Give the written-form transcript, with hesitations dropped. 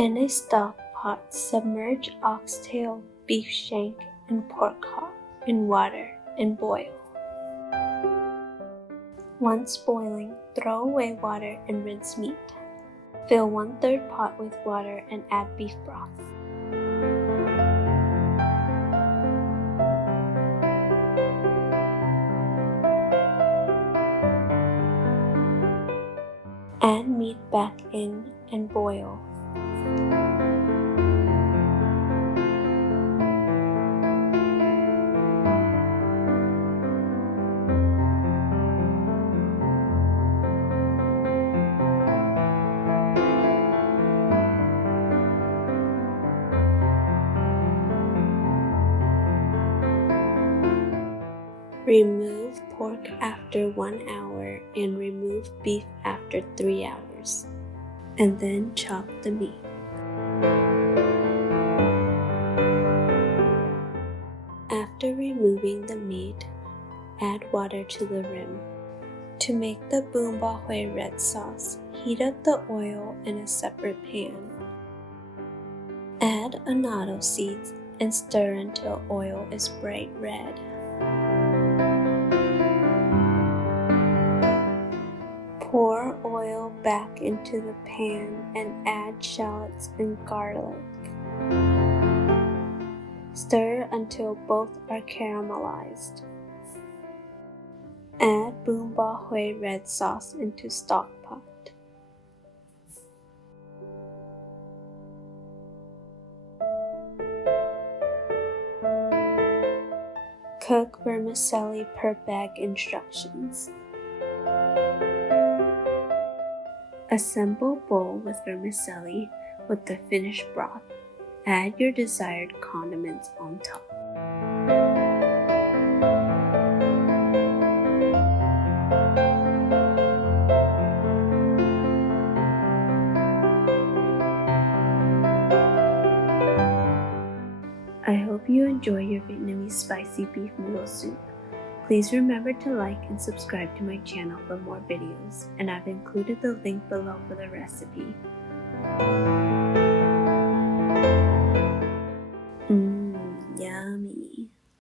In a stock pot, submerge oxtail, beef shank, and pork hock in water and boil. Once boiling, throw away water and rinse meat. Fill 1/3 pot with water and add beef broth. Add meat back in and boil. Remove pork after 1 hour and remove beef after 3 hours, and then chop the meat. After removing the meat, add water to the rim. To make the bún bò Huế red sauce, heat up the oil in a separate pan. Add annatto seeds and stir until oil is bright red. Pour oil back into the pan and add shallots and garlic. Stir until both are caramelized. Add bún bò Huế red sauce into stock pot. Cook vermicelli per bag instructions. Assemble bowl with vermicelli with the finished broth. Add your desired condiments on top. I hope you enjoy your Vietnamese spicy beef noodle soup. Please remember to like and subscribe to my channel for more videos, and I've included the link below for the recipe.